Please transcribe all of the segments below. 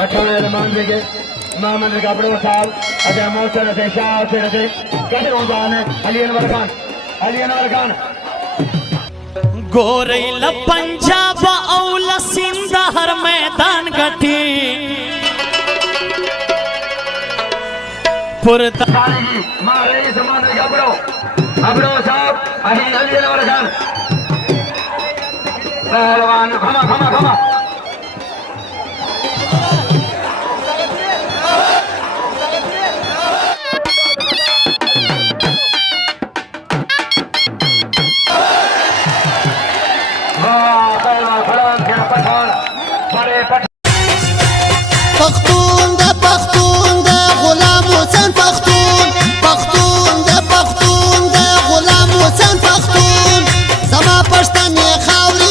पठोने रहमान के मोहम्मद कपड़ो साहब अदे मोहसन से शाह से रते कदर उजान अली अनवर खान गोरैल पंजाब औल सिंध हर मैदान गठी पुरता मारे समान कपड़ो साहब अली अनवर खान पहलवान खमा पख्तून दे गुलाम हुसैन पख्तून दे गुलाम हुसैन पख्तून समा पश्तनी खावरी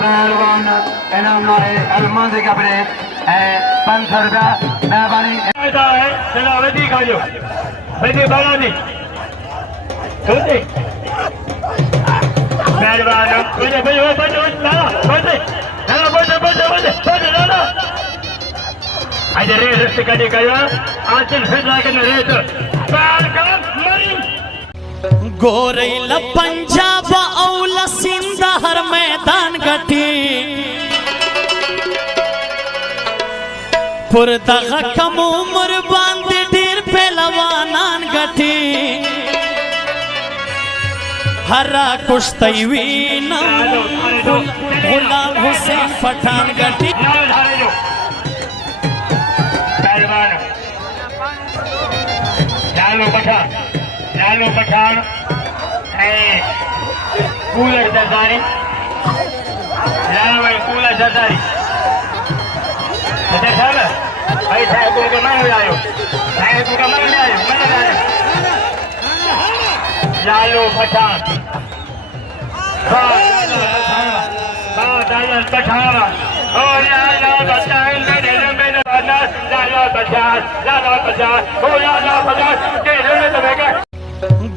पहलवान इनाम नारे अलमान के कपड़े 500 रुपया मेहरबानी है चला वेदी खाजो वेदी बालाजी छोटे पहलवान बजे लाला आज रे रस्त कडी कया आचल फिर लागन रेत पार कर मरी गोरैल पंजाब औल सिंध हर मैदान गठी पुरदग कम उम्र बांध ढेर पहलवानान गठी हरा कुश्तईवीन गुलाम हुसैन पठान गठी पहलवान लालो पठान कूलर सरदारी लालो भाई कूलर सरदारी साहब भाई साहब को मन हो जाओ साहब को मन हो जाओ लालो पठान पठान ओ लालो पठान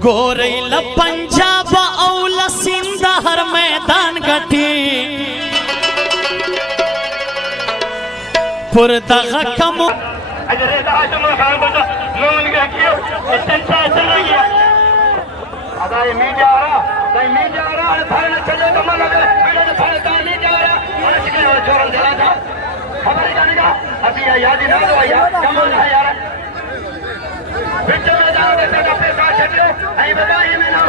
गोरैल पंजाब औल सिंध हर मैदान गठी पुरदग कम मीडिया आ रहा थाने चले तो मन लगे मीडिया आ रहा जोर दिला था खबर जाने का अभी याद ही ना दो यार कमल है यार बिच में जाओ तो पैसा चलो नहीं बता ये मैं ना